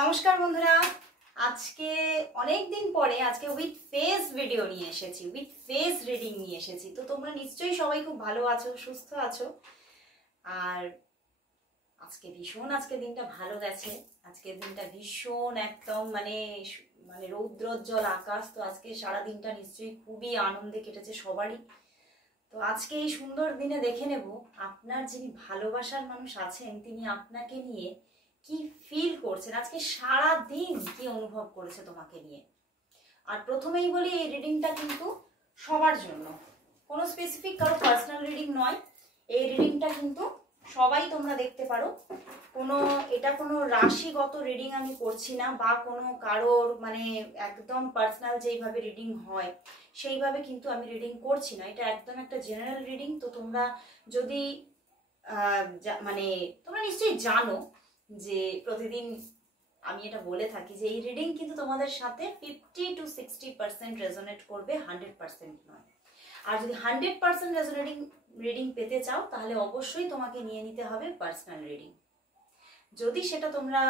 নমস্কার বন্ধুরা, আজকে অনেক দিন পরে আজকে উইথ ফেস ভিডিও নিয়ে এসেছি, উইথ ফেস রিডিং নিয়ে এসেছি। তো তোমরা নিশ্চয়ই সবাই খুব ভালো আছো, সুস্থ আছো। আর আজকে দিনটা ভালো গেছে। আজকের দিনটা ভীষণ একদম মানে রৌদ্রোজ্জ্বল আকাশ। তো আজকে সারা দিনটা নিশ্চয়ই খুবই আনন্দে কেটেছে সবারই। তো আজকে এই সুন্দর দিনে দেখে নেব আপনার যিনি ভালোবাসার মানুষ আছেন তিনি আপনাকে নিয়ে কি ফিল করছেন, আজকে সারা দিন কি অনুভব করেছে তোমাকে নিয়ে। আর প্রথমেই বলি, এই রিডিংটা কিন্তু সবার জন্য, কোনো স্পেসিফিক কারো পার্সোনাল রিডিং নয়। এই রিডিংটা কিন্তু সবাই তোমরা দেখতে পারো। এটা কোনো রাশিগত রিডিং আমি করছি না, বা কোনো কারোর মানে একদম পার্সোনাল যেইভাবে রিডিং হয় সেইভাবে কিন্তু আমি রিডিং করছি না। এটা একদম একটা জেনারেল রিডিং। তো তোমরা যদি তোমরা নিশ্চয়ই জানো যে প্রতিদিন আমি এটা বলে থাকি যে এই রিডিং কিন্তু তোমাদের সাথে 50 to 60% রেজোনেট করবে, 100% নয়। আর যদি 100% রিডিং পেতে চাও তাহলে অবশ্যই তোমাকে নিয়ে নিতে হবে পার্সোনাল রিডিং। যদি সেটা তোমরা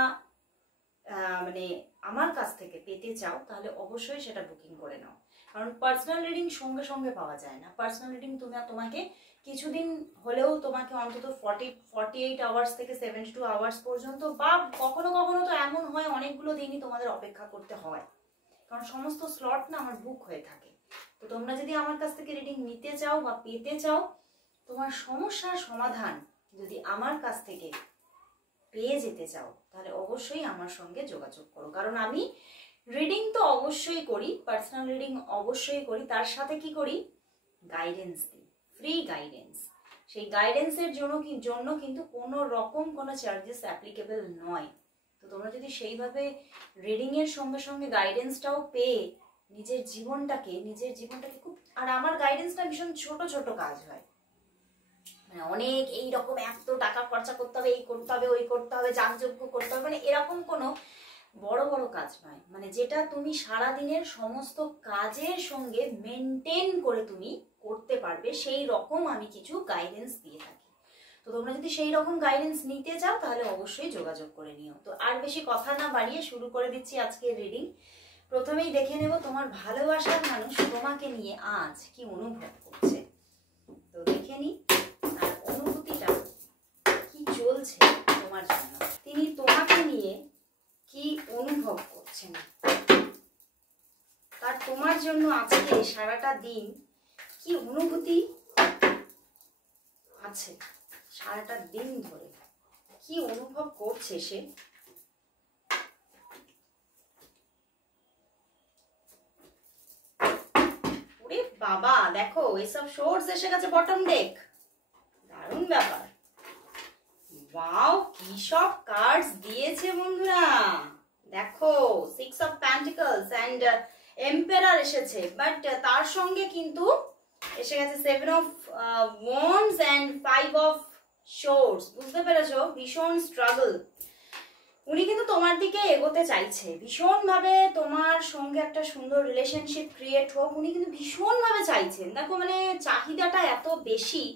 আমার কাছ থেকে পেতে চাও তাহলে অবশ্যই সেটা বুকিং করে নাও, কারণ পার্সোনাল রিডিং সঙ্গে সঙ্গে পাওয়া যায় না। পার্সোনাল রিডিং তোমাকে কিছুদিন হলেও তোমাকে অন্তত 48 আওয়ার্স থেকে 72 আওয়ার্স পর্যন্ত, বা কখনো কখনো তো এমন হয় অনেকগুলো দিনই তোমাদের অপেক্ষা করতে হয়, কারণ সমস্ত স্লট না আমার বুক হয়ে থাকে। তো তোমরা যদি আমার কাছ থেকে রিডিং নিতে চাও বা পেতে চাও, তোমার সমস্যার সমাধান যদি আমার কাছ থেকে পেয়ে যেতে চাও তাহলে অবশ্যই আমার সঙ্গে যোগাযোগ করো। কারণ আমি রিডিং তো অবশ্যই করি, পার্সোনাল রিডিং অবশ্যই করি, তার সাথে কি করি, গাইডেন্স দিই, ফ্রি গাইডেন্স। সেই গাইডেন্সের জন্য কিন্তু কোনো রকম কোনো চার্জেস অ্যাপ্লিকেবল নয়। তো তোমরা যদি সেইভাবে রিডিং এর সঙ্গে সঙ্গে গাইডেন্সটাও পেয়ে নিজের জীবনটাকে খুব, আর আমার গাইডেন্সটা ভীষণ ছোট ছোট কাজ হয়, মানে অনেক এইরকম এত টাকা খরচা করতে হবে, এই করতে হবে, ওই করতে হবে, যাগযজ্ঞ করতে হবে, মানে এরকম কোনো বড় বড় কাজ নয়। মানে যেটা তুমি সারা দিনের সমস্ত কাজের সঙ্গে মেনটেন করে তুমি করতে পারবে, সেই রকম আমি কিছু গাইডেন্স দিয়ে থাকি। তো তোমরা যদি সেই রকম গাইডেন্স নিতে চাও তাহলে অবশ্যই যোগাযোগ করে নিও। তো আর বেশি কথা না বাড়িয়ে শুরু করে দিচ্ছি আজকের রিডিং। প্রথমেই দেখে নেব তোমার ভালোবাসার মানুষ তোমাকে নিয়ে আজ কি অনুভব করছে। তো দেখে নি আর অনুভূতিটা কি চলছে তোমার জন্য, তিনি তোমাকে নিয়ে কি অনুভব করছেন, তার তোমার জন্য আজকে সারাটা দিন কি অনুভূতি আছে, সারাটা দিন ধরে কি অনুভব করছে সে। ওরে বাবা, দেখো এসব সোর্স এসে গেছে বটম ডেক, দারুণ ব্যাপার। ওয়াও, কি সব কার্ডস দিয়েছে বন্ধুরা, দেখো 6 অফ পেন্টিকলস এন্ড এম্পারার এসেছে, বাট তার সঙ্গে কিন্তু এসে গেছে 7 of wands and 5 of swords. বুঝতে পেরেছো, ভীষণ স্ট্রাগল। উনি কিন্তু তোমার দিকে এগোতে চাইছে ভীষণ ভাবে, তোমার সঙ্গে একটা সুন্দর রিলেশনশিপ ক্রিয়েট হোক, উনি কিন্তু ভীষণ ভাবে চাইছেন। দেখো মানে চাহিদাটা এত বেশি,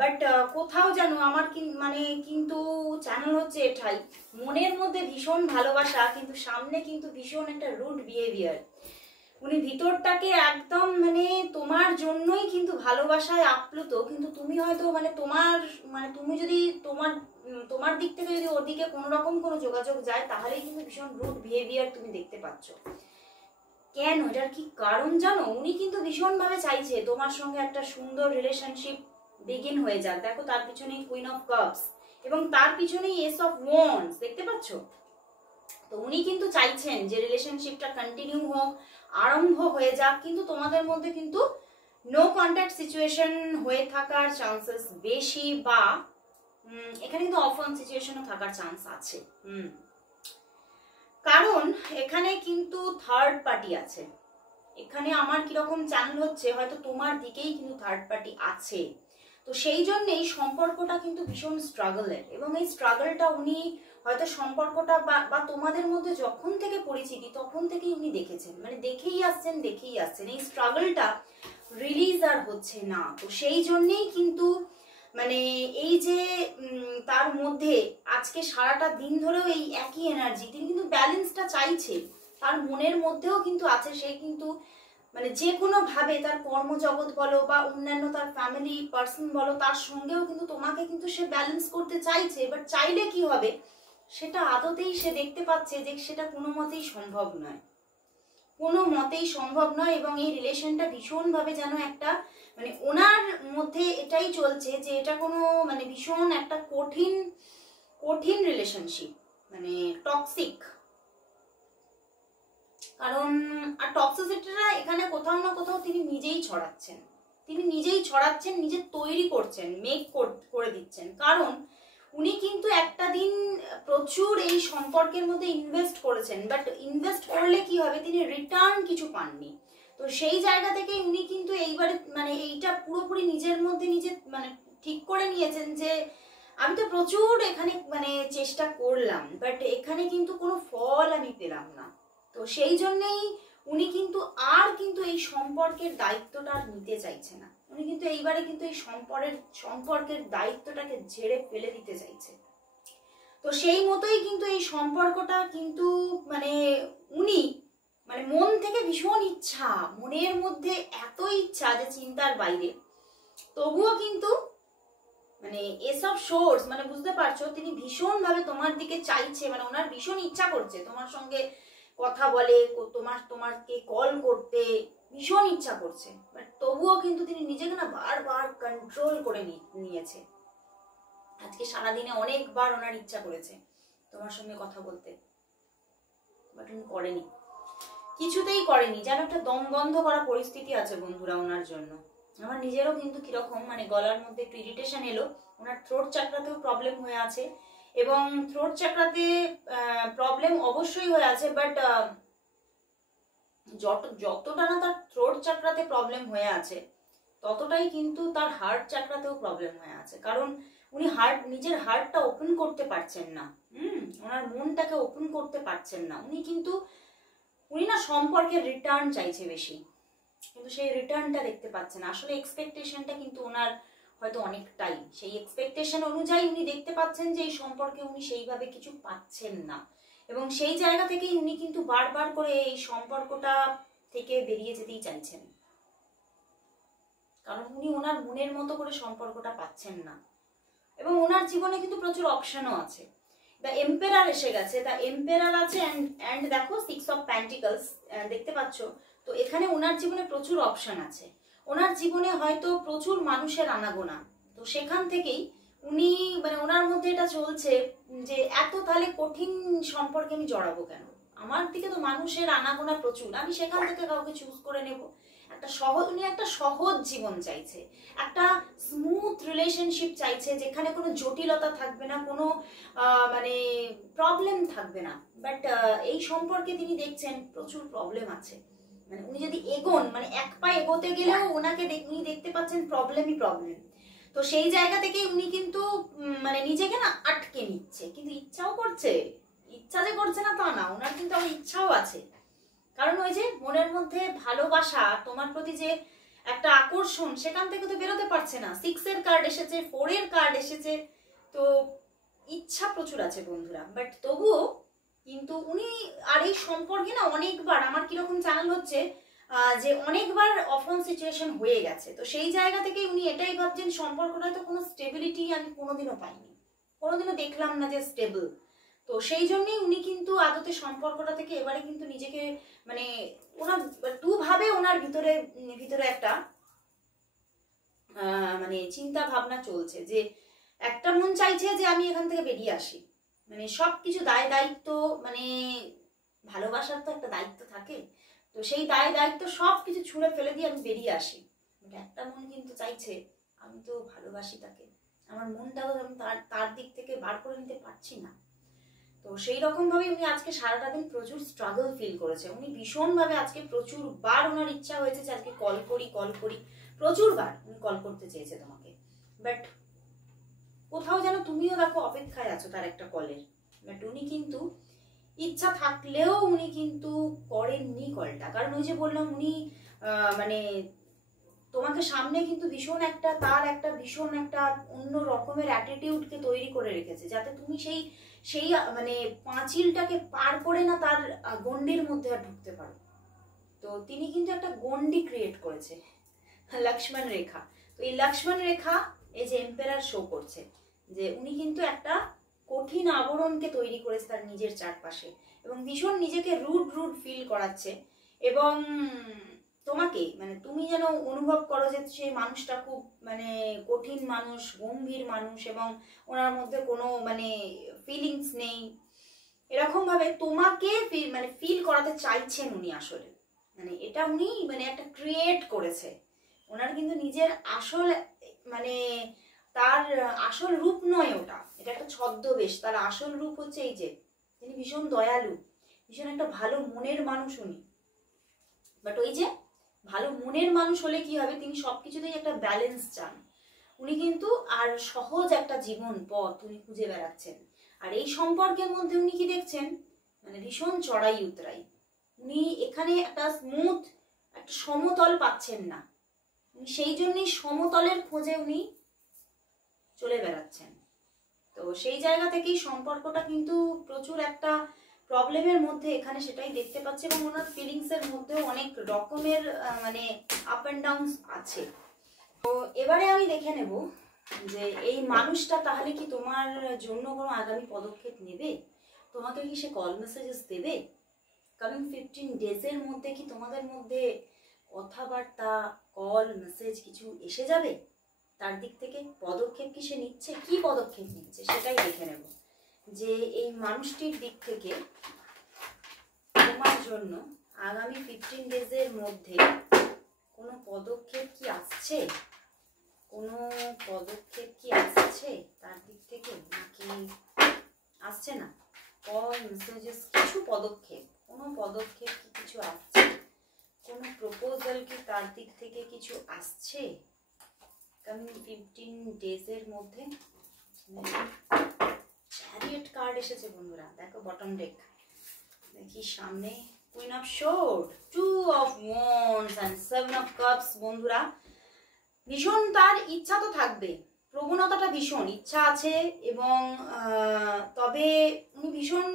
বাট কোথাও যেন আমার কিন্তু চ্যানেল হচ্ছে এটাই, মনের মধ্যে ভীষণ ভালোবাসা, কিন্তু সামনে কিন্তু ভীষণ একটা রুড বিহেভিয়ার। উনি ভিতরটাকে একদম তোমার জন্যই কিন্তু ভালোবাসায় আপ্লুত, কিন্তু তুমি হয়তো তুমি যদি তোমার দিক থেকে যদি ওর দিকে কোনো রকম কোনো যোগাযোগ যায় তাহলেই কিন্তু ভীষণ রুড বিহেভিয়ার তুমি দেখতে পাচ্ছ। কেন, এটার কি কারণ জানো? উনি কিন্তু ভীষণ ভাবে চাইছে তোমার সঙ্গে একটা সুন্দর রিলেশনশিপ বিগিন হয়ে যাক। দেখো তার পিছনেই কুইন অফ কাপস এবং তার পিছনেই এস অফ ওয়ান্ডস, দেখতে পাচ্ছ? তো উনি কিন্তু চাইছেন যে রিলেশনশিপটা কন্টিনিউ হোক, আরম্ভ হয়ে যাক, কিন্তু তোমাদের মধ্যে কিন্তু নো কন্ট্যাক্ট সিচুয়েশন হয়ে থাকার চান্সেস বেশি, বা এখানে কিন্তু অফ অন সিচুয়েশনও থাকার চান্স আছে। কারণ এখানে কিন্তু থার্ড পার্টি আছে। এখানে আমার কিরকম চ্যানেল হচ্ছে, হয়তো তোমার দিকেই কিন্তু থার্ড পার্টি আছে। তো সেই জন্যই সম্পর্কটা কিন্তু ভীষণ স্ট্রাগলের, এবং এই স্ট্রাগলটা উনি হয়তো সম্পর্কটা বা তোমাদের মধ্যে যখন থেকে পরিচিতি তখন থেকেই উনি দেখেছেন, দেখেই আসছেন এই স্ট্রাগলটা রিলিজ আর হচ্ছে না। তো সেই জন্যেই কিন্তু মানে এই যে তার মধ্যে আজকে সারাটা দিন ধরেও এই একই এনার্জি, তিনি কিন্তু ব্যালেন্সটা চাইছে, তার মনের মধ্যেও কিন্তু আছে, সে কিন্তু মানে যে কোনো ভাবে তার কর্মজগৎ বলো বা অন্যান্য তার ফ্যামিলি পার্সন বলো, তার সঙ্গেও কিন্তু তোমাকে কিন্তু সে ব্যালেন্স করতে চাইছে। বাট চাইলে কি হবে সেটা আদতেই সে দেখতে পাচ্ছে যে সেটা কোনো মতেই সম্ভব নয়, কোনো মতেই সম্ভব নয়। এবং এই রিলেশনটা ভীষণভাবে যেন একটা মানে ওনার মধ্যে এটাই চলছে যে এটা কোনো মানে ভীষণ একটা কঠিন কঠিন রিলেশনশিপ, মানে টক্সিক। কারণ আর টক্সিসিটিটা এখানে কোথাও না কোথাও তিনি নিজেই ছড়াচ্ছেন, তিনি নিজেই ছড়াচ্ছেন, নিজে তৈরি করছেন, মেক করে দিচ্ছেন। কারণ উনি কিন্তু একটা দিন প্রচুর এই সম্পর্কের মধ্যে ইনভেস্ট করেছেন, বাট ইনভেস্ট করলে কি হবে, তিনি রিটার্ন কিছু পাননি। তো সেই জায়গা থেকে উনি কিন্তু এইবারে মানে এইটা পুরোপুরি নিজের মধ্যে নিজে মানে ঠিক করে নিয়েছেন যে আমি তো প্রচুর এখানে মানে চেষ্টা করলাম, বাট এখানে কিন্তু কোনো ফল আমি পেলাম না। তো সেই জন্যেই উনি কিন্তু আর কিন্তু এই সম্পর্কের দায়িত্বটা আর নিতে চাইছে না। উনি কিন্তু এইবারে কিন্তু এই সম্পর্কের দায়িত্বটাকে ঝেড়ে ফেলে দিতে চাইছে। তো সেই মতোই কিন্তু এই সম্পর্কটা কিন্তু মানে উনি মানে মন থেকে ভীষণ ইচ্ছা, মনের মধ্যে এত ইচ্ছা যে চিন্তার বাইরে, তবুও কিন্তু মানে এসব সোর্স মানে বুঝতে পারছো তিনি ভীষণভাবে তোমার দিকে চাইছে, মানে ওনার ভীষণ ইচ্ছা করছে তোমার সঙ্গে কথা বলে, তোমাকে কল করতে ভীষণ ইচ্ছা করছে, বাট তবুও কিন্তু তিনি নিজেকে না বারবার কন্ট্রোল করে নিয়েছে। আজকে সারাদিনে অনেকবার ওনার ইচ্ছা করেছে তোমার সঙ্গে কথা বলতে, বাট উনি করেনি, কিছুতেই করেনি। যেন একটা দম বন্ধ করা পরিস্থিতি আছে বন্ধুরা ওনার জন্য। আমার নিজেরও কিন্তু কিরকম মানে গলার মধ্যে একটু ইরিটেশন এলো, ওনার থ্রোট চাকরাতেও প্রবলেম হয়ে আছে, এবং থ্রোট চাকরাতে প্রবলেম অবশ্যই হয়ে আছে, বাট যতটা না তার থ্রোট চাকরাতে প্রবলেম হয়ে আছে ততটাই কিন্তু তার হার্ট চাকরাতেও প্রবলেম হয়ে আছে। কারণ উনি নিজের হার্টটা ওপেন করতে পারছেন না, ওনার মনটাকে ওপেন করতে পারছেন না। উনি না সম্পর্কের রিটার্ন চাইছে বেশি, কিন্তু সেই রিটার্নটা দেখতে পাচ্ছে না। আসলে এক্সপেকটেশনটা কিন্তু ওনার হয়তো অনেকটাই, সেই এক্সপেকটেশন অনুযায়ী উনি দেখতে পাচ্ছেন যে এই সম্পর্কে উনি সেইভাবে কিছু পাচ্ছেন না, এবং সেই জায়গা থেকেই উনি কিন্তু বারবার করে এই সম্পর্কটা থেকে বেরিয়ে যেতেই চাইছেন। কারণ উনি ওনার মনের মতো করে সম্পর্কটা পাচ্ছেন না, এবং ওনার জীবনে কিন্তু প্রচুর অপশনও আছে। দ্য এম্পেরার এসে গেছে, দ্য এম্পেরার আছে অ্যান্ড দেখো 6 অফ পেন্টিকলস দেখতে পাচ্ছ। তো এখানে ওনার জীবনে প্রচুর অপশন আছে, ওনার জীবনে হয়তো প্রচুর মানুষের আনাগোনা। তো সেখান থেকেই উনি মানে ওনার মধ্যে এটা চলছে যে এত তাহলে কঠিন সম্পর্কে আমি জড়াবো কেন, আমার দিকে তো মানুষের আনাগোনা প্রচুর, আমি সেখান থেকে কাউকে চুজ করে নেব। উনি একটা সহজ জীবন চাইছে, একটা স্মুথ রিলেশনশিপ চাইছে যেখানে কোনো জটিলতা থাকবে না, কোনো মানে প্রবলেম থাকবে না। বাট এই সম্পর্কে তিনি দেখছেন প্রচুর প্রবলেম আছে। মানে উনি যদি এগোন মানে এক পা এগোতে গেলেও ওনাকে উনি দেখতে পাচ্ছেন প্রবলেমই প্রবলেম। তো সেই জায়গা থেকে উনি কিন্তু মানে নিজেকে না আটকে নিচ্ছে, কিন্তু ইচ্ছাও করছে, ইচ্ছা যে করছে না তা না, ওনার কিন্তু আমার ইচ্ছাও আছে। কারণ ওই যে মনের মধ্যে ভালোবাসা, তোমার প্রতি যে একটা আকর্ষণ, সেখান থেকে তো বেরোতে পারছে না। 6 এর কার্ড এসেছে, 4 এর কার্ড এসেছে, তো ইচ্ছা প্রচুর আছে বন্ধুরা। বাট তবুও কিন্তু উনি আর এই সম্পর্কে না অনেকবার আমার কিরকম চ্যানেল হচ্ছে যে অনেকবার অফন সিচুয়েশন হয়ে গেছে। তো সেই জায়গা থেকে উনি এটাই ভাবছেন সম্পর্কটা তো কোনো স্টেবিলিটি আমি কোনোদিনও পাইনি, কোনোদিনও দেখলাম না যে স্টেবল। তো সেই জন্যই উনি কিন্তু আদতে সম্পর্কটা থেকে এবারে কিন্তু নিজেকে মানে ওনার দুভাবে ওনার ভিতরে একটা মানে চিন্তা ভাবনা চলছে, যে একটা মন চাইছে যে আমি এখান থেকে বেরিয়ে আসি, মানে সবকিছু দায়িত্ব মানে ভালোবাসার তো একটা দায়িত্ব থাকে, তো সেই দায়িত্ব সবকিছু ছুঁড়ে ফেলে দিয়ে আমি বেরিয়ে আসি। একটা মন কিন্তু চাইছে আমি তো ভালোবাসি তাকে, আমার মনটাও আমি তার দিক থেকে বার করে নিতে পারছি না। তো সেই রকম ভাবে উনি আজকে সারাটা দিন প্রচুর স্ট্রাগল ফিল করেছে। উনি ভীষণভাবে আজকে প্রচুর বার ওনার ইচ্ছা হয়েছে যে আজকে কল করি প্রচুর বার উনি কল করতে চেয়েছে তোমাকে, বাট কোথাও যেন তুমিও দেখো অপেক্ষায় আছো তার একটা কলের, বাট উনি কিন্তু ইচ্ছা থাকলেও উনি কিন্তু করেননি কলটা। কারণ ওই যে বললাম উনি মানে তোমাকে সামনে কিন্তু ভীষণ একটা তার একটা ভীষণ একটা অন্য রকমের অ্যাটিটিউডকে তৈরি করে রেখেছে, যাতে তুমি সেই সেই মানে পাঁচিলটাকে পার করে না তার গণ্ডির মধ্যে আর ঢুকতে পারো। তো তিনি কিন্তু একটা গণ্ডি ক্রিয়েট করেছে, লক্ষ্মণ রেখা। তো এই লক্ষ্মণ রেখা এই যে এম্পায়ার শো করছে যে উনি কিন্তু একটা কঠিন আবরণকে তৈরি করেছে তার নিজের চারপাশে, এবং ভীষণ নিজেকে রুড রুড ফিল করাচ্ছে। এবং তোমাকে মানে তুমি যেন অনুভব করো যে সেই মানুষটা খুব মানে কঠিন মানুষ, গম্ভীর মানুষ, এবং ওনার মধ্যে কোনো মানে ফিলিংস নেই, এরকম ভাবে তোমাকে মানে ফিল করাতে চাইছেন উনি। আসলে মানে এটা উনি মানে একটা ক্রিয়েট করেছে। ওনার কিন্তু নিজের আসল মানে তার আসল রূপ নয় ওটা, এটা একটা ছদ্মবেশ। তার আসল রূপ হচ্ছে এই যে তিনি ভীষণ দয়ালু, ভীষণ একটা ভালো মনের মানুষ উনি। বাট ওই যে ভালো মনের মানুষ হলে কি হবে, তিনি সবকিছুতেই একটা ব্যালেন্স চান। উনি কিন্তু আর সহজ একটা জীবন পথ উনি খুঁজে বেড়াচ্ছেন। আর এই সম্পর্কের মধ্যে উনি কি দেখছেন, মানে ভীষণ চড়াই উতরাই। উনি এখানে একটা স্মুথ একটা সমতল পাচ্ছেন না, সেই জন্যই সমতলের খোঁজে উনি চলে বেড়াচ্ছেন। তো সেই জায়গা থেকেই সম্পর্কটা কিন্তু প্রচুর একটা প্রবলেমের মধ্যে এখানে সেটাই দেখতে পাচ্ছি। এবং ওনার ফিলিংস এর মধ্যেও অনেক রকমের মানে আপ অ্যান্ড ডাউন আছে। তো এবারে আমি দেখে নেব যে এই মানুষটা তাহলে কি তোমার জন্য কোনো আগামী পদক্ষেপ নেবে, তোমাকে কি সে কল মেসেজেস দেবে কামিং 15 ডেজের মধ্যে? কি তোমাদের মধ্যে কথাবার্তা, কল মেসেজ কিছু এসে যাবে? তার দিক থেকে পদক্ষেপ কি সে নিচ্ছে, কি পদক্ষেপ নিচ্ছে সেটাই দেখে নেব যে এই মানুষটির দিক থেকে তোমার জন্য আগামী 15 ডেজের মধ্যে কোনো পদক্ষেপ কি আসছে, কোনো পদক্ষেপ কি আসছে তার দিক থেকে, নাকি আসছে না? কল মেসেজেস কিছু পদক্ষেপ, কোনো পদক্ষেপ কি কিছু আসছে, কোনো প্রপোজাল কি তার দিক থেকে কিছু আসছে কামিং 15 ডেজের মধ্যে? চ্যারিয়ট কার্ড এসেছে বন্ধুরা, দেখো বটম ডেক। দেখি সামনে queen of swords, 2 of wands and 7 of cups. বন্ধুরা ভীষণ তার ইচ্ছা তো থাকবে, প্রবণতাটা ভীষণ ইচ্ছা আছে, এবং তবে উনি ভীষণ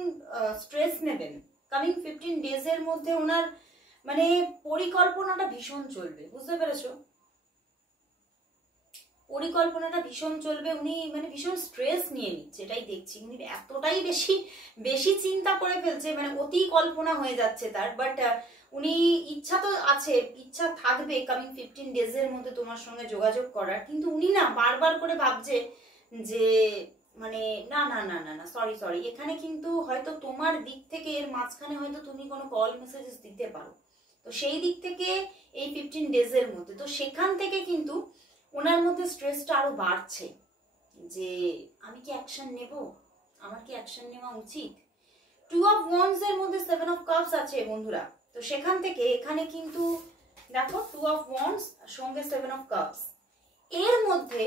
স্ট্রেস নেবেন কামিং 15 ডেজের মধ্যে। ওনার মানে পরিকল্পনাটা ভীষণ চলবে, বুঝতে পেরেছো? পরিকল্পনাটা ভীষণ চলবে। উনি মানে ভীষণ স্ট্রেস নিয়ে নিচ্ছে, এটাই দেখছি। উনি এতটাই বেশি চিন্তা করে ফেলছে, মানে অতি কল্পনা হয়ে যাচ্ছে তার। বাট উনি ইচ্ছা তো আছে, ইচ্ছা থাকবে কামিং 15 ডেজের মধ্যে তোমার সঙ্গে যোগাযোগ করার, কিন্তু উনি না বারবার করে ভাবছে যে মানে না না না না না সরি এখানে কিন্তু হয়তো তোমার দিক থেকে এর মাঝখানে হয়তো তুমি কোনো কল মেসেজেস দিতে পারো। তো সেই দিক থেকে এই 15 ডেজের মধ্যে, তো সেখান থেকে কিন্তু ওনার মধ্যে স্ট্রেসটা আরো বাড়ছে যে আমি কি অ্যাকশন নেব, আমার কি অ্যাকশন নেওয়া উচিত। 2 অফ ওয়ান্ডস এর মধ্যে 7 অফ কাপস আছে বন্ধুরা। তো সেখান থেকে এখানে কিন্তু দেখো 2 অফ ওয়ান্ডস সঙ্গে 7 অফ কাপস, এর মধ্যে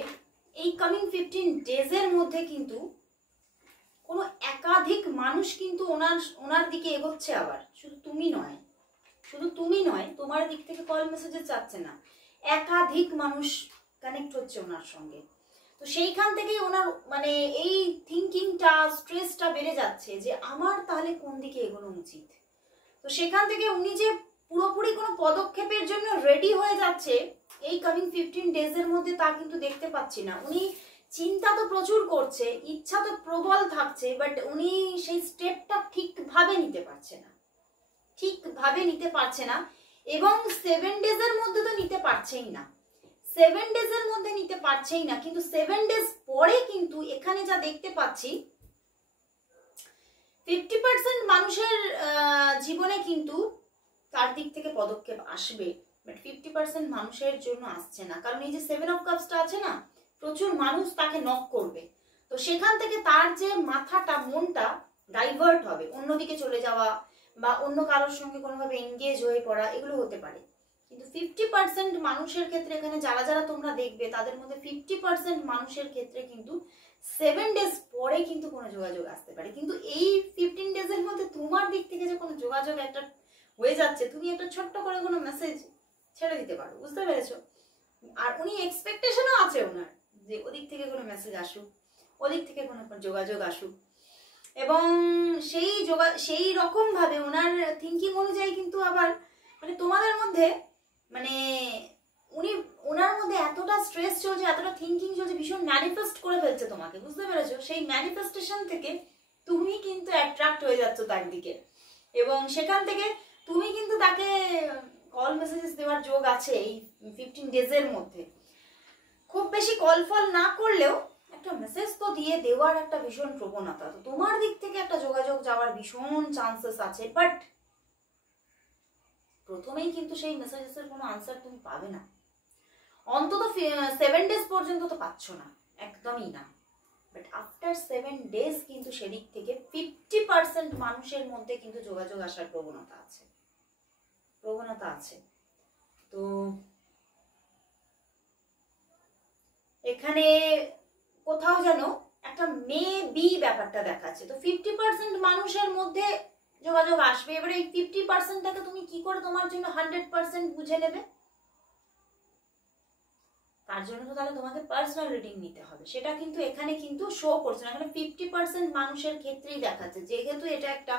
এই কামিং 15 ডেজের মধ্যে কিন্তু কোনো একাধিক মানুষ কিন্তু ওনার দিকে এগোচ্ছে। আবার শুধু তুমি নয়, তোমার দিক থেকে কল মেসেজে চাচ্ছে না, একাধিক মানুষ কানেক্ট হচ্ছে ওনার সঙ্গে। তো সেইখান থেকেই ওনার মানে এই থিঙ্কিংটা, স্ট্রেসটা বেড়ে যাচ্ছে যে আমার তাহলে কোন দিকে এগোনো উচিত। তো সেখান থেকে উনি যে পুরোপুরি কোনো পদক্ষেপের জন্য রেডি হয়ে যাচ্ছে এই কামিং 15 ডেজের মধ্যে, তা কিন্তু দেখতে পাচ্ছি না। উনি চিন্তা তো প্রচুর করছে, ইচ্ছা তো প্রবল থাকছে, বাট উনি সেই স্টেপটা ঠিকভাবে নিতে পারছে না, এবং 7 ডেজের মধ্যে তো নিতে পারছেই না, 7 ডেজের মধ্যে নিতে পারছেই না। কিন্তু 7 ডেজ পরে কিন্তু এখানে যা দেখতে পাচ্ছি 50% মানুষের জীবনে কিন্তু তার দিক থেকে পদক্ষেপ আসবে, বাট 50% মানুষের জন্য আসছে না। কারণ এই যে 7 অফ কাপসটা আছে না, প্রচুর মানুষ তাকে নক করবে। তো সেখান থেকে তার যে মাথাটা, মনটা ডাইভার্ট হবে, অন্যদিকে চলে যাওয়া বা অন্য কারোর সঙ্গে কোনোভাবে এনগেজ হয়ে পড়া, এগুলো হতে পারে। কিন্তু 50% মানুষের ক্ষেত্রে, এখানে যারা যারা তোমরা দেখবে তাদের মধ্যে 50% মানুষের ক্ষেত্রে কিন্তু 7 ডেজ পরে কিন্তু কোনো যোগাযোগ আসতে পারে। কিন্তু এই 15 ডেজের মধ্যে তোমার দিক থেকে যে কোনো যোগাযোগ একটা হয়ে যাচ্ছে, তুমি একটা ছোট্ট করে কোনো মেসেজ ছেড়ে দিতে পারো, বুঝতে পেরেছো? আর উনি এক্সপেকটেশনও আছে ওনার যে ওদিক থেকে কোনো মেসেজ আসুক, ওদিক থেকে কোনো যোগাযোগ আসুক, এবং সেই রকম ভাবে ওনার থিঙ্কিং অনুযায়ী কিন্তু আবার মানে তোমাদের মধ্যে মানে ওনার মধ্যে এতটা স্ট্রেস চলছে, এতটা থিঙ্কিং চলছে, ভীষণ ম্যানিফেস্ট করে ফেলছে তোমাকে, বুঝতে পেরেছো? সেই ম্যানিফেস্টেশন থেকে তুমি কিন্তু অ্যাট্রাক্ট হয়ে যাচ্ছ তার দিকে, এবং সেখান থেকে তুমি কিন্তু তাকে কল মেসেজেস দেওয়ার যোগ আছে এই 15 ডেজের মধ্যে। খুব বেশি কল ফল না করলেও একটা মেসেজ তো দিয়ে দেওয়ার একটা ভীষণ প্রবণতা, তো তোমার দিক থেকে একটা যোগাযোগ যাওয়ার ভীষণ চান্সেস আছে। বাট প্রথমেই কিন্তু সেই মেসেজেসের কোনো আনসার তুমি পাবে না, অন্তত 7 ডেজ পর্যন্ত তো পাচ্ছ না, একদমই না। বাট আফটার 7 ডেজ কিন্তু সেদিক থেকে 50% মানুষের মধ্যে কিন্তু যোগাযোগ আসার প্রবণতা আছে। তো এখানে কোথাও যেন একটা মেবি ব্যাপারটা দেখাচ্ছে। তো 50% মানুষের মধ্যে যোগাযোগ আসবে, এবারে এই 50%টাকে তুমি কি করে তোমার জন্য 100% বুঝে নেবে? তার জন্য তো তাহলে তোমাকে পার্সোনাল রিডিং নিতে হবে, সেটা কিন্তু এখানে কিন্তু শো করছে না, এখানে 50% মানুষের ক্ষেত্রেই দেখাচ্ছে। যেহেতু এটা একটা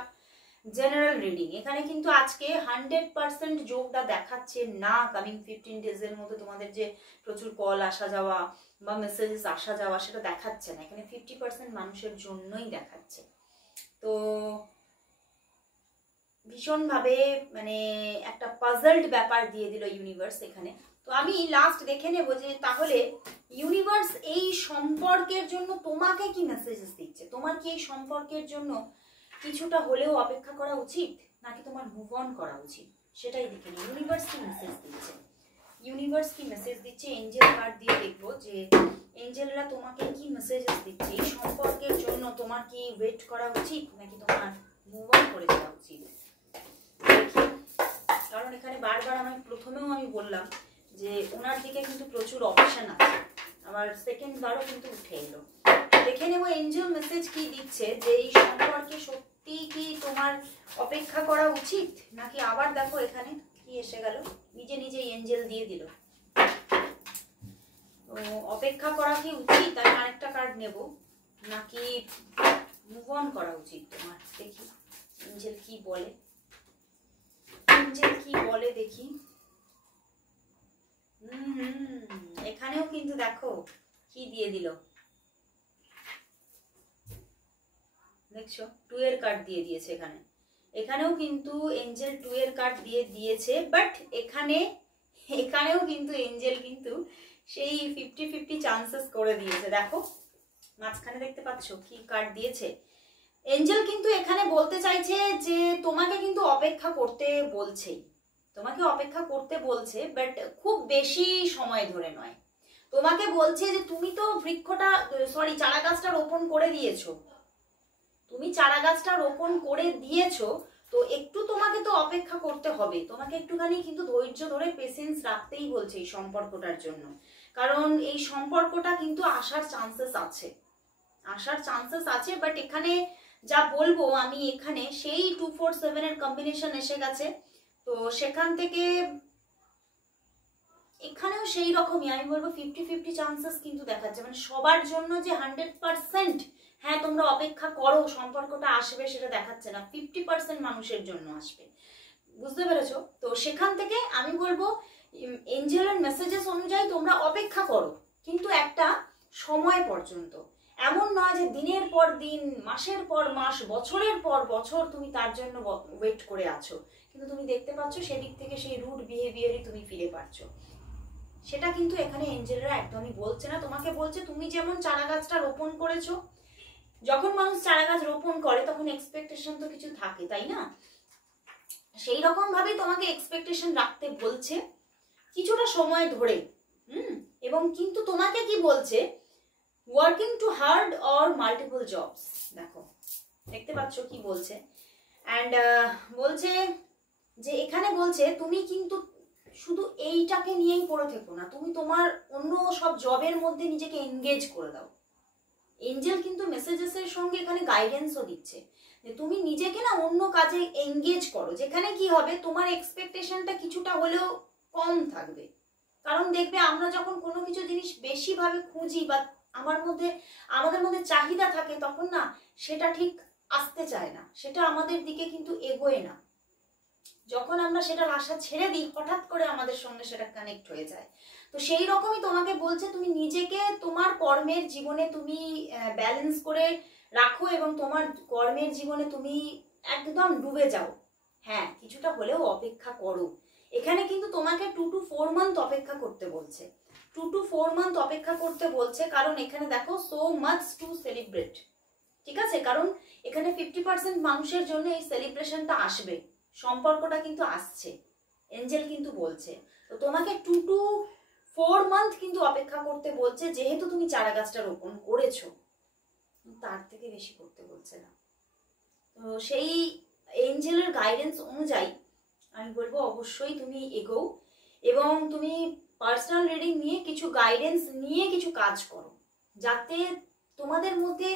জেনারেল রিডিং, এখানে কিন্তু আজকে 100% যোগটা দেখাচ্ছে না। কামিং 15 ডেজের মধ্যে তোমাদের যে প্রচুর কল আসা যাওয়া বা মেসেজেস আসা যাওয়া সেটা দেখাচ্ছে না, এখানে 50% মানুষের জন্যই দেখাচ্ছে। তো ভীষণভাবে মানে একটা পাজলড ব্যাপার দিয়ে দিল ইউনিভার্স এখানে। তো আমি লাস্ট দেখে নেব যে তাহলে ইউনিভার্স এই সম্পর্কের জন্য তোমাকে কি মেসেজেস দিচ্ছে। তোমার কি এই সম্পর্কের জন্য কিছুটা হলেও অপেক্ষা করা উচিত, নাকি তোমার মুভ অন করা উচিত, সেটাই দেখে নিই। ইউনিভার্স কি মেসেজ দিচ্ছে, এঞ্জেল কার্ড দিয়ে দেখবো যে এঞ্জেলরা তোমাকে কি মেসেজেস দিচ্ছে। এই সম্পর্কের জন্য তোমার কি ওয়েট করা উচিত, নাকি তোমার মুভ অন করে যাওয়া উচিত। কারণ এখানে বারবার প্রথমেও আমি বললাম যে ওনার দিকে কিন্তু প্রচুর অপশন আছে, আবার সেকেন্ড বারও কিন্তু উঠে এলো। দেখে নেবো এঞ্জেল মেসেজ কি দিচ্ছে, যে এই সম্পর্কে সত্যি কি তোমার অপেক্ষা করা উচিত, নাকি আবার দেখো এখানে কি এসে গেল, নিজেই এঞ্জেল দিয়ে দিল। তো অপেক্ষা করা কি উচিত, আমি আরেকটা কার্ড নেব, নাকি মুভ অন করা উচিত তোমার। দেখি এঞ্জেল কি বলে, দেখি। এখানেও কিন্তু দেখো কি দিয়ে দিল, দেখছো 2 এর কার্ড দিয়ে দিয়েছে। এখানেও কিন্তু এঞ্জেল 2 এর কার্ড দিয়ে দিয়েছে। বাট এখানেও কিন্তু এঞ্জেল কিন্তু সেই 50-50 চান্সেস করে দিয়েছে। দেখো মাঝখানে দেখতে পাচ্ছ কি কার্ড দিয়েছে। এঞ্জেল কিন্তু এখানে বলতে চাইছে যে তোমাকে কিন্তু অপেক্ষা করতে বলছে, বাট খুব বেশি সময় ধরে নয়। তোমাকে বলছে যে তুমি তো চারা গাছটা রোপণ করে দিয়েছো, তো একটু তোমাকে তো অপেক্ষা করতে হবে, তোমাকে একটুখানি কিন্তু ধৈর্য ধরে পেশেন্স রাখতেই বলছে এই সম্পর্কটার জন্য। কারণ এই সম্পর্কটা কিন্তু আসার চান্সেস আছে। বাট এখানে যা বলবো আমি, এখানে সেই 2-4-7 এর কম্বিনেশন এসে গেছে। তো সেখান থেকে এখানেও সেই রকমই আমি বলবো 50-50 চান্সেস কিন্তু দেখাচ্ছে। মানে সবার জন্য যে 100% হ্যাঁ তোমরা অপেক্ষা করো সম্পর্কটা আসবে সেটা দেখাচ্ছে না, 50% মানুষের জন্য আসবে, বুঝতে পেরেছো? তো সেখান থেকে আমি বলবো এঞ্জেলের মেসেজেস অনুযায়ী তোমরা অপেক্ষা করো, কিন্তু একটা সময় পর্যন্ত। এমন নয় যে দিনের পর দিন, মাসের পর মাস, বছরের পর বছর তুমি তার জন্য ওয়েট করে আছো, কিন্তু তুমি দেখতে পাচ্ছ সেদিক থেকে সেই রুড বিহেভিয়ারই তুমি ফিরে পাচ্ছ। সেটা কিন্তু এখানে এঞ্জেলরা একদমই বলছে না। তোমাকে বলছে তুমি যেমন চারা গাছটা রোপণ করেছো, যখন মানুষ চারা গাছ রোপণ করে তখন এক্সপেকটেশন তো কিছু থাকে, তাই না? সেই রকম ভাবেই তোমাকে এক্সপেকটেশন রাখতে বলছে কিছুটা সময় ধরে। এবং কিন্তু তোমাকে কি বলছে, working too hard or multiple jobs. দেখো দেখতে পাচ্ছ কি বলছে। অ্যান্ড বলছে যে এখানে বলছে তুমি কিন্তু শুধু এইটাকে নিয়েই পড়ে থেকো না, তুমি তোমার অন্য সব জবের মধ্যে নিজেকে এনগেজ করে দাও। এঞ্জেল কিন্তু মেসেজেসের সঙ্গে এখানে গাইডেন্সও দিচ্ছে যে তুমি নিজেকে না অন্য কাজে এনগেজ করো, যেখানে কি হবে তোমার এক্সপেকটেশনটা কিছুটা হলেও কম থাকবে। কারণ দেখবে আমরা যখন কোনো কিছু জিনিস বেশিভাবে খুঁজি বা আমাদের মধ্যে চাহিদা থাকে, তখন না সেটা ঠিক আসতে চায় না, সেটা আমাদের দিকে কিন্তু এগোয় না। যখন আমরা সেটার আশা ছেড়ে দিই, হঠাৎ করে আমাদের সঙ্গে সেটা কানেক্ট হয়ে যায়। তো সেই রকমই তোমাকে বলছে, তুমি নিজেকে তোমার কর্মের জীবনে তুমি ব্যালেন্স করে রাখো এবং তোমার কর্মের জীবনে তুমি একদম ডুবে যাও। হ্যাঁ, কিছুটা হলেও অপেক্ষা করো। এখানে কিন্তু তোমাকে 2 to 4 মান্থ অপেক্ষা করতে বলছে, 2 to 4 মান্থ অপেক্ষা করতে বলছে। কারণ এখানে দেখো, সো মাচ টু সেলিব্রেট, ঠিক আছে? কারণ এখানে 50% মানুষের জন্য এই সেলিব্রেশনটা আসবে, সম্পর্কটা কিন্তু আসছে, এঞ্জেল কিন্তু বলছে। তো তোমাকে 2 to 4 মান্থ কিন্তু অপেক্ষা করতে বলছে, যেহেতু তুমি চারা গাছটা রোপণ করেছো, তার থেকে বেশি করতে বলছে না। তো সেই এঞ্জেলের গাইডেন্স অনুযায়ী আমি বলবো অবশ্যই তুমি এগোও এবং তুমি পার্সোনাল রিডিং নিয়ে কিছু গাইডেন্স নিয়ে কিছু কাজ করো, যাতে তোমাদের মধ্যে,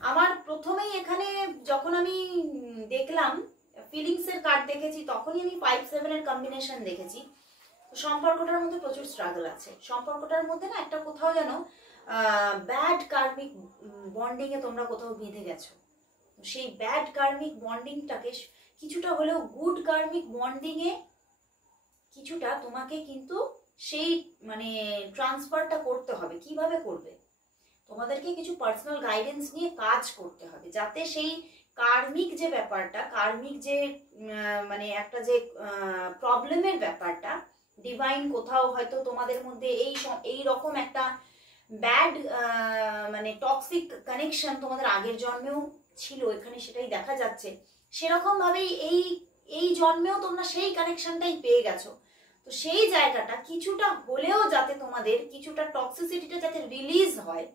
আমার প্রথমেই এখানে যখন আমি দেখলাম ফিলিংস এর কার্ড দেখেছি, তখনই আমি 5-7 এর কম্বিনেশন দেখেছি। সম্পর্কটার মধ্যে প্রচুর স্ট্রাগল আছে, সম্পর্কটার মধ্যে না একটা কোথাও যেন ব্যাড কার্মিক বন্ডিং এ তোমরা কোথাও বেঁধে গেছো। সেই ব্যাড কার্মিক বন্ডিংটাকে কিছুটা হলেও গুড কার্মিক বন্ডিং এ কিছুটা তোমাকে কিন্তু সেই মানে ট্রান্সফারটা করতে হবে। কিভাবে করবে? তোমাদেরকে কিছু পার্সোনাল গাইডেন্স নিয়ে কাজ করতে হবে, যাতে সেই কার্মিক যে ব্যাপারটা, কার্মিক যে মানে একটা যে প্রবলেমের ব্যাপারটা, ডিভাইন কোথাও হয়তো তোমাদের মধ্যে এই রকম একটা ব্যাড মানে টক্সিক কানেকশন তোমাদের আগের জন্মেও ছিল, এখানে সেটাই দেখা যাচ্ছে। সেরকম ভাবেই এই জন্মেও তোমরা সেই কানেকশনটাই পেয়ে গেছো। তো সেই জায়গাটা কিছুটা হলেও যাতে তোমাদের কিছুটা টক্সিসিটিটা যাতে রিলিজ হয়,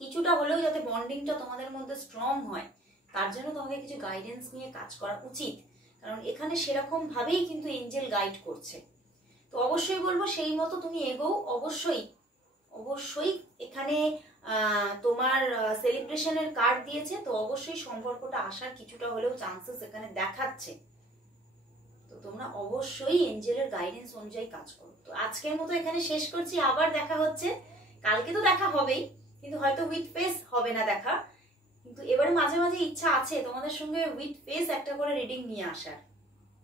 কিছুটা হলেও যাতে বন্ডিংটা তোমাদের মধ্যে স্ট্রং হয়, তার জন্য তোমাদের কিছু গাইডেন্স নিয়ে কাজ করা উচিত। কারণ এখানে সেরকম ভাবেই কিন্তু এঞ্জেল গাইড করছে। তো অবশ্যই বলবো সেই মতো তুমি এগোও। অবশ্যই অবশ্যই এখানে তোমার সেলিব্রেশনের কার্ড দিয়েছে, তো অবশ্যই সম্পর্কটা আসার কিছুটা হলেও চান্সেস এখানে দেখাচ্ছে। তো তোমরা অবশ্যই এঞ্জেলের গাইডেন্স অনুযায়ী কাজ করো। তো আজকের মতো এখানে শেষ করছি, আবার দেখা হচ্ছে। কালকে তো দেখা হবেই, কিন্তু হয়তো উইথ ফেস হবে না দেখা, কিন্তু এবারে মাঝে মাঝে ইচ্ছা আছে তোমাদের সঙ্গে উইথ ফেস একটা করে রিডিং নিয়ে আসার।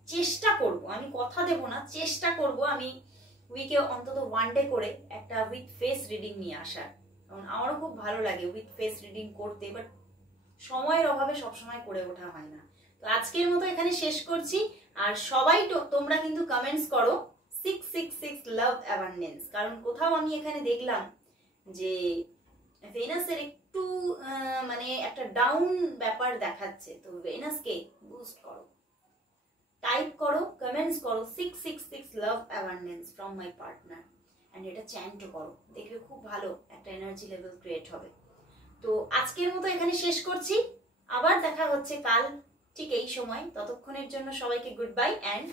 চেষ্টা করব, আমি কথা দেব না, চেষ্টা করব আমি উইকে অন্তত 1 ডে করে একটা উইথ ফেস রিডিং নিয়ে আসার। কারণ আমারও খুব ভালো লাগে উইথ ফেস রিডিং করতে, বাট সময়ের অভাবে সবসময় করে ওঠা হয় না। তো আজকের মতো এখানে শেষ করছি। আর সবাই তোমরা কিন্তু কমেন্টস করো 666 লাভ অ্যাবান্ডেন্স, কারণ কোথাও আমি এখানে দেখলাম যে ভেনাসের একটু মানে একটা ডাউন ব্যাপার দেখাচ্ছে। তো ভেনাসকে বুস্ট করো, টাইপ করো, কমেন্টস করো 666 লাভ abundance from my partner, and এটা চ্যান্টও করো, দেখবে খুব ভালো একটা এনার্জি লেভেল ক্রিয়েট হবে। তো আজকের মতো এখানে শেষ করছি, আবার দেখা হচ্ছে কাল ঠিক এই সময়। ততক্ষণের জন্য সবাইকে গুড বাই অ্যান্ড